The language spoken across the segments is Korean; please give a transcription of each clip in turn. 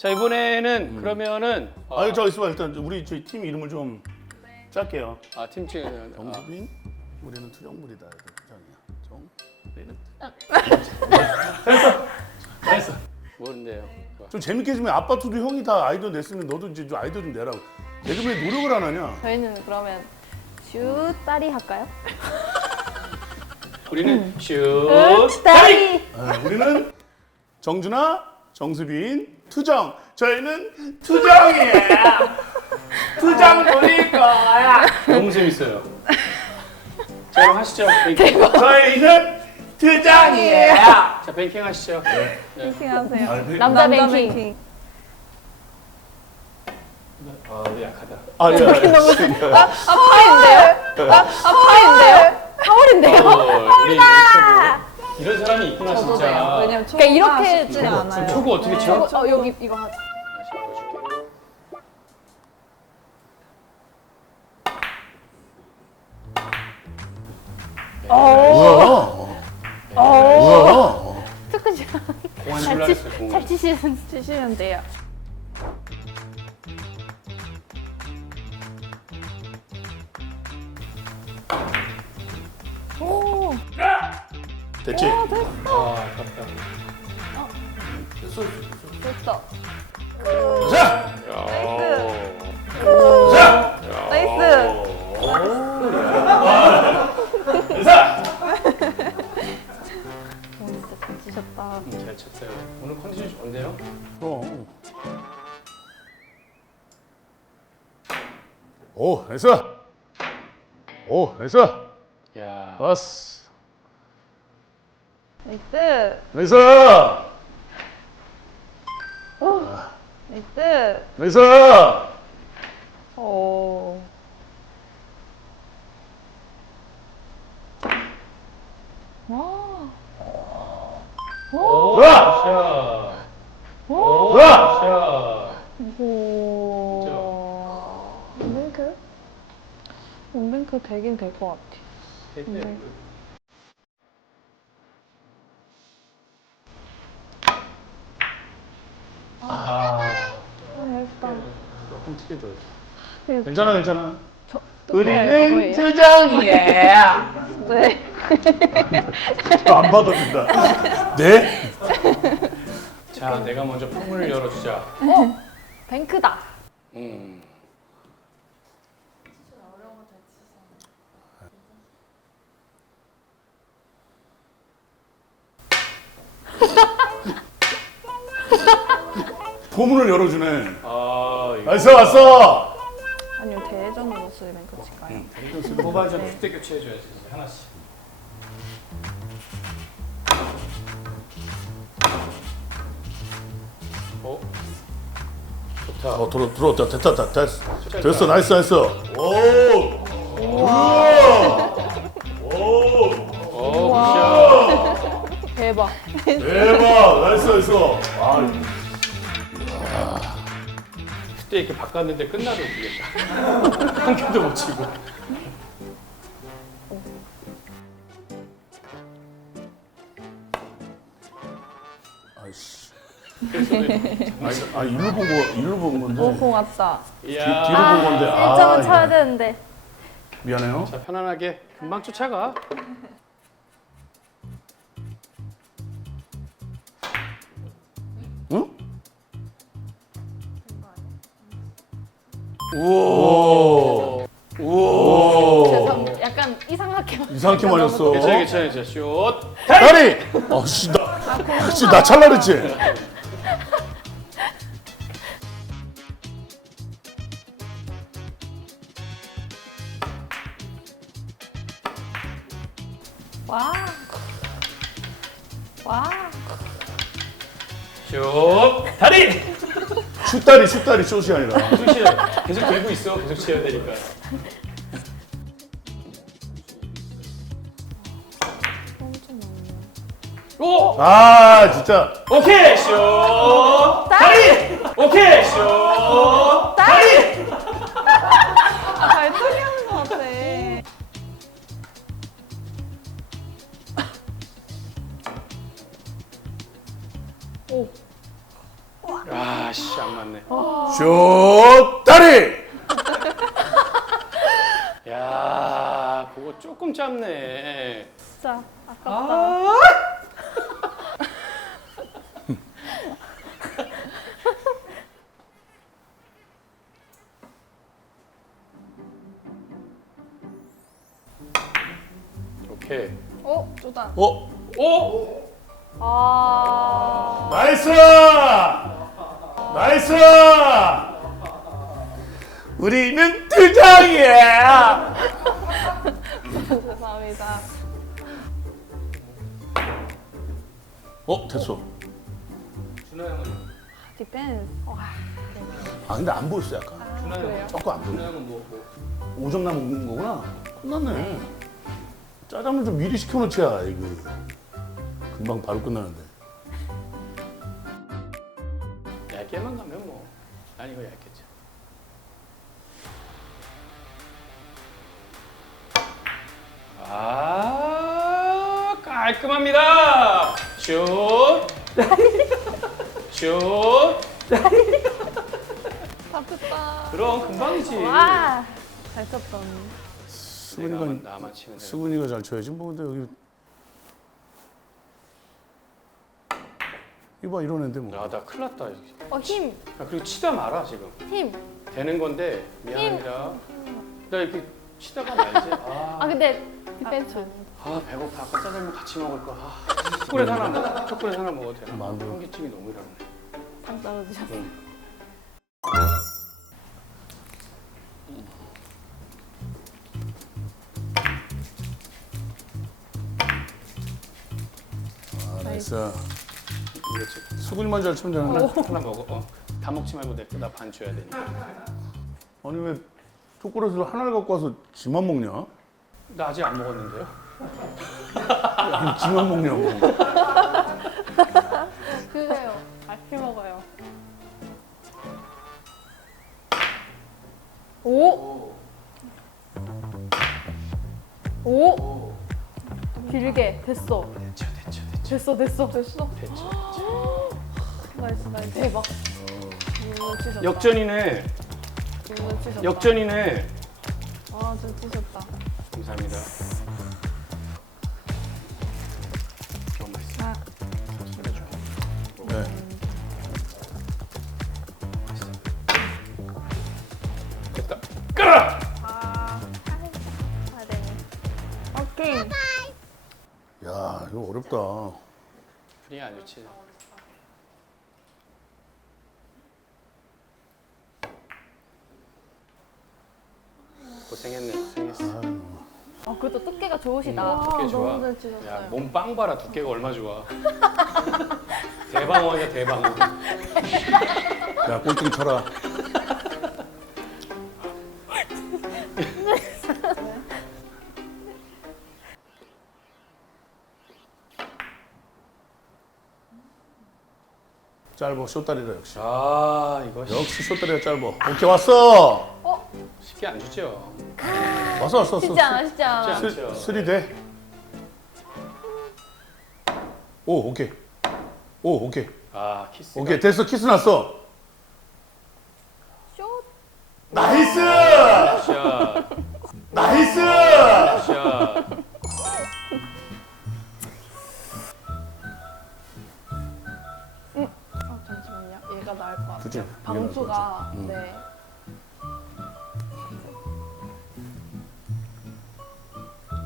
자 이번에는 음. 그러면은 아니 어. 저 있어봐 일단 우리 저희 팀 이름을 좀 네. 짤게요 아 팀팀 정수빈 아. 우리는 투정물이다 정이야 정우리 됐어 뭔데요 좀 재밌게 해 아빠 투도 형이 다아이디 냈으면 너도 이제 좀아이디좀 내라고 대금 노력을 안 하냐 저희는 그러면 슛다리 주... 음. 할까요? 우리는 슛다리 음. 주... 음, 주... 아, 우리는 정준아 정수빈 투정 저희는 투정이에요 투정 돌릴 거 아야. 너무 재밌어요 저랑 하시죠 저희는 투정이에요 자 뱅킹 하시죠 네. 네. 킹 하세요 남자 뱅킹 아, 베이... 람다 람다 베이킹. 베이킹. 아 네, 약하다 아 파인데 아 파인데 파인데 이런 사람이 있구나 진짜. 돼요. 왜냐면 러 그러니까 이렇게 하지 않아요. 초고, 초고 어떻게 지어? 네. 여기 이거 하자. 어. 어. 특근이잘 치면치요 됐지? 와, 됐어. 됐 아, 어. 아, 됐어. 됐어. 됐어. 자. 자! 나이스. 자. 나이스. 잘, 잘 쳤어요. 오늘 컨디션 좋은데요? 어, 어. 오, 나이스. 오, 나이스. 왔 내이내 나이스! 오. 나이스! 나이스! 오. 와. 오. 오. 오. 오. 오. 오. 오. 오. 인뱅크? 인뱅크 되긴 될 것 같아. 인뱅크. 괜찮아, 괜찮아. 우리는 세장이에 아, yeah. 네. 또 안 받아준다. 네? 자, 내가 먼저 품을 열어주자. 어? 뱅크다. 음. 고문을 열어주네. 아, 나 왔어. 아니요 대전으로 쓰면 그치까요? 대전 쓰면 고발전 교체 해줘야지 하나씩. 어? 좋다. 어 들어 들어왔다 됐다 다됐 됐어 나이스 나이스. 오. 대박. 대박 나이스 나이스. 이렇게 바꿨는데 끝나도 아. 한 개도 못 치고. 아씨 네. 아, 일본 거, 일본 건데. 오호, 다 아, 점은 아, 아, 쳐야 아, 아, 되는데. 미안해. 미안해요. 자, 편안하게. 금방 쫓아가. 이상한게 말렸어. 괜찮아, 괜찮아, 괜찮아. 다리. 아, 씨, 나, 아, 씨, 나, 나, 나 찰나랬지. 와. 와. 슛. 다리. 슛다리, 슛다리, 슛이 쇼시 아니라. 슛이 계속 들고 있어. 계속 쳐야 되니까. 오! 아 진짜 오케이 쇼 다리 오케이 쇼 다리 아씨 아, 오안 맞네. 와. 쇼 다리. 야 그거 조금 짧네. 진짜 아깝다. 아오 어? 조단. 어? 어? 오. 아. 나이스! 아 나이스! 아 우리는 두 장이야! <yeah! 웃음> 아, 죄송합니다. 어? 됐어. 어. 아 근데 안 보였어 약간. 아, 조안 어, 보여. 준 오정남 웃는 거구나. 끝났 네. 짜장면 좀 미리 시켜놓자 이거 금방 바로 끝나는데 얇게만 가면 뭐 아니 이거 얇겠죠 아 깔끔합니다 슛슛밥 됐다 그럼 금방이지 와잘 쳤다 수근이가 나만, 나만 수근이가 thing. 잘 쳐야지 뭐 근데 여기 이봐 이러는데 뭐. 아, 나 큰일 났다. 어 치, 야, 그리고 치다 말아 지금. 힘. 되는 건데 미안합니나 이렇게 치다가 말지. 아. 아. 근데 이벤트. 아. 아 배고파. 짜장면 같이 먹을 거. 아. 초콜릿, 하나, 초콜릿 하나 먹어. 초콜 먹어도 되 만두. 향기증이 너무 이상 됐어. 수근이 먼저 할되 하나 먹어. 어. 다 먹지 말고 내 거다 반 줘야 되 아니 왜 초콜릿을 하나를 갖고 서 지만 먹냐? 나 아직 안 먹었는데요. 아니, 지만 먹냐고. <먹은 거야. 웃음> 어, 그래요. 맛있 먹어요. 오! 오? 오? 길게 됐어. 됐어 됐어 됐어 됐죠 나 대박 어. 오, 역전이네 오, 오, 역전이네. 오, 역전이네 아 진짜 었다 감사합니다 이거 어렵다. 그래야 좋지. 고생했네. 아, 어, 그래도 두께가 좋으시다. 음, 두께 너무 잘 찢었어요. 야, 몸빵 봐라. 두께가 얼마 좋아. 대방이야대방 <대방원은. 웃음> 야, 꼴등 쳐라. 짧어 쇼다리다 역시. 아 이거 역시 쇼다리가 시... 짧어. 아. 오케이 왔어. 어. 쉽게 안 주죠. 아. 왔어 왔어 왔어. 쉽지 않아 쉽지 않리 돼. 오 오케이. 오 오케이. 아 키스. 오케이 갈... 됐어 키스 났어. 나이스. 나이스. 그죠? 방수가 네. 음.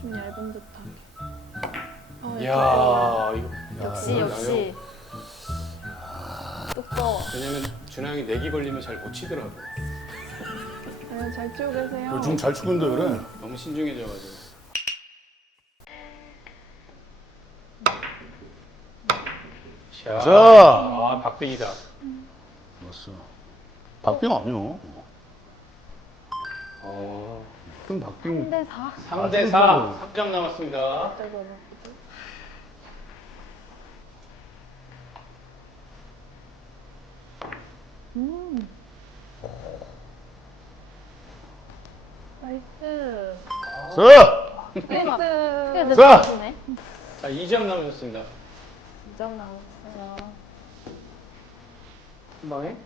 좀 얇은 듯한 아, 이렇게 야, 이렇게. 이거, 역시 이거, 역시. 두꺼워. 아, 왜냐면 준영이 내기 걸리면 잘 못 치더라고. 잘치오세요 요즘 아, 잘 치는데 음, 그래? 너무 신중해져가지고. 자, 자. 아, 박빙이다. 바뀐 거 아니에요. 어... 그럼 바뀐 3대 4. 3대 4. 3장 남았습니다. 음. 나이스. 자, 이장 서. 자, 남았습니다. 2점, 2점 남았어요. 금방에?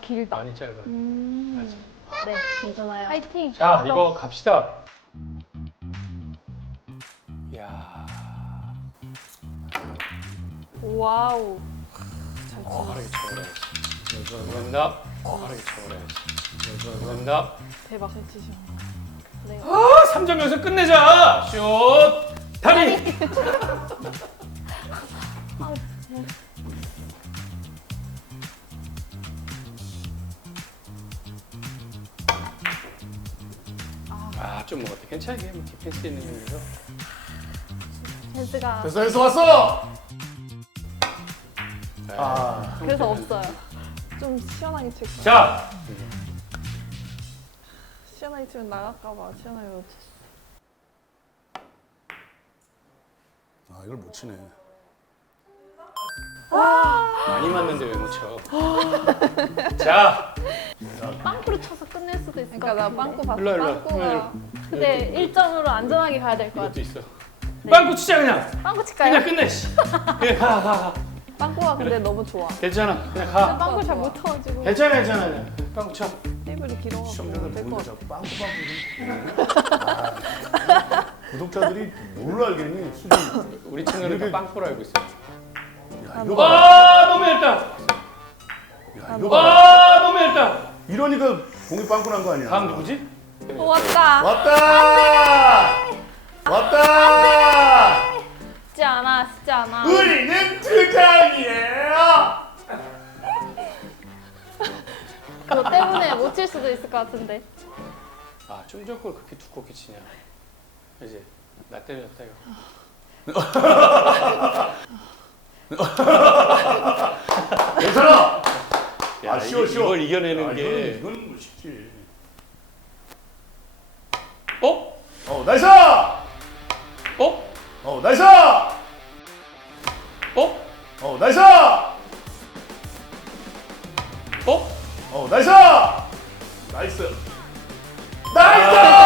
길다. 많이 짧아. 음 아, 네, 괜찮아요. 파이팅. 자, 가자. 이거 갑시다. 야. 와우. 잘하게 쳐보래. 감사합니다. 빠르게 대박 해치셔. 아, 네. 어, 3점 연속 끝내자. 슛. 다리. 좋은 것 같아. 괜찮게 뭐펜스 있는 중이라서. 헬스가. 됐어, 헬 왔어! 아, 아, 그래서, 형, 그래서 형. 없어요. 좀 시원하게 칠 자! 시원하게 치면 나갈까봐 시원하게 놓쳤 아, 이걸 못 치네. 아 많이 맞는데 왜 못 쳐? 아 자! 아나 그러니까 빵꾸 봤어. 일로 일로. 근데 1점으로 안전하게 이리와. 가야 될 것 같아. 빵꾸 치자 그냥. 빵꾸 칠까요? 그냥 끝내. 빵꾸가 근데 이리? 너무 좋아. 괜찮아. 그냥 가. 그냥 빵꾸 잘못 터고 괜찮아 괜찮아. 빵꾸 쳐. 테이블이 길어. 빵꾸 구독자들이 뭘로 알겠니? 수준. 우리 채널은 빵꾸로 알고 있어. 아 너무 했다. 아 너무 했다. 이러니까 공이 빵꾸 난거 아니야? 다 누구지? 어, 왔다. 왔다. 왔다. 진짜 않아, 진짜 않아. 우리는 불타이에요. 너 때문에 못 칠 수도 있을 것 같은데. 아, 쫄쫄걸 그렇게 두껍게 치냐? 이제 나 때문에 왔다 이거. 쉬어, 쉬어. 이걸 이겨내는 아니, 게. 이건, 이건 쉽지. 어? 나이스! 어? 어, 나이스! 어? 어, 나이스! 어? 어, 나이스! 어? 어, 나이스! 어? 나이스! 나이스! 나이스! 나이스! Yeah.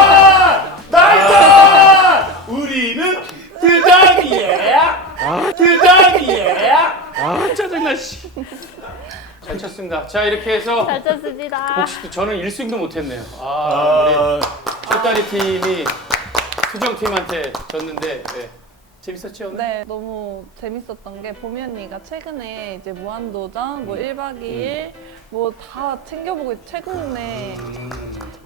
하셨습니다. 자 이렇게 해서 잘 쳤습니다. 저는 1승도 못했네요. 아, 아 우리 첫 다리 팀이 아 수정 팀한테 졌는데. 네. 재밌었죠? 오늘? 네, 너무 재밌었던 게 보미 언니가 최근에 이제 무한도전, 뭐 음. 1박 2일, 음. 뭐다 챙겨보고 최근에 음.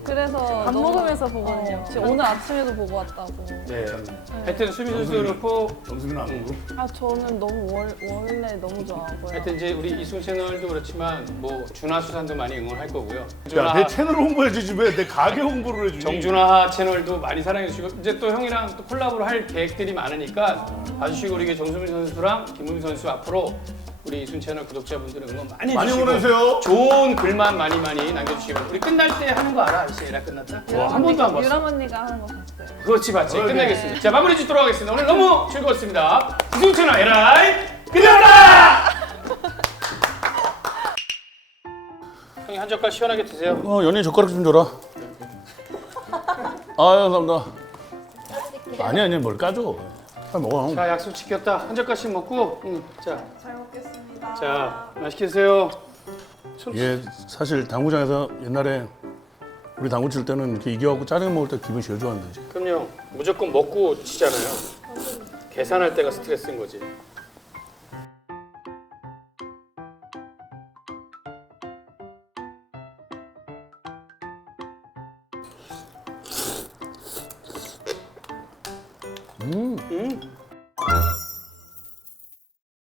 그래서 밥 먹으면서 아. 보거든요 어, 어. 음. 오늘 아침에도 보고 왔다고. 네. 음. 하여튼 수미 선수 음. 는렇고 점수는, 점수는 안 보고. 아, 저는 너무 월, 원래 너무 좋아하고요. 하여튼 이제 우리 이승 채널도 그렇지만 뭐 준하 수산도 많이 응원할 거고요. 준 야, 내 채널 홍보해주지 뭐야? 내 가게 홍보를 해주지. 정준하 채널도 많이 사랑해주시고 이제 또 형이랑 또 콜라보를 할 계획들이 많으니까 일 봐주시고 우리 정수민 선수랑 김우민 선수 앞으로 우리 순채널 구독자분들은 응원 많이 해주시고 보세요 좋은 글만 많이 많이 남겨주시고 우리 끝날 때 하는 거 알아? 이제 예라 끝났다? 와한 번도 안 봤어. 유람 언니가 하는 거 봤어요. 그렇지 맞지. 오케이. 끝내겠습니다. 자 마무리 짓도록 하겠습니다. 오늘 너무 즐거웠습니다. 순채널 예라이 끝났다! 형이 한 젓갈 시원하게 드세요. 어 연예인 젓가락 좀 줘라. 아, 감사합니다. 아니 아니 뭘 까줘. 자 약속 지켰다. 한젓가락 먹고. 응. 자잘 먹겠습니다. 자 맛있게 드세요. 예 손... 사실 당구장에서 옛날에 우리 당구 칠 때는 이겨갖고 짜장 먹을 때 기분 제일 좋았는데. 그럼요. 무조건 먹고 치잖아요. 계산할 때가 스트레스인 거지.